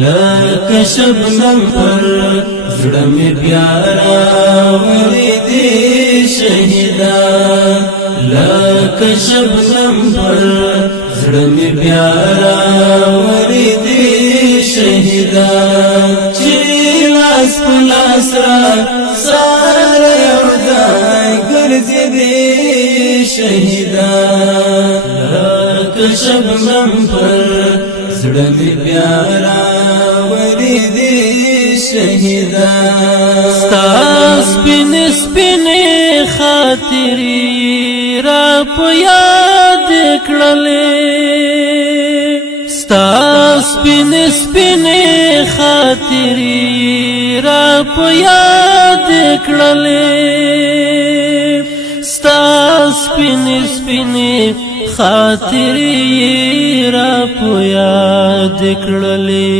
لکه شبنم پر زړه مې بیا راوریدې شهیدا لکه شبنم پر زړه مې بیا راوریدې شهیدا چې لاس په لاس را سره یوځای ګرځېدې شهیدا لکه شبنم پر زړه مې بیا راوریدې شهیدا ستا سپین سپینې خاطرې را په یاد کړلې ستا سپین سپینې خاطرې را په یاد کړلې ستا سپین سپینې خاطرې را په یاد کړلې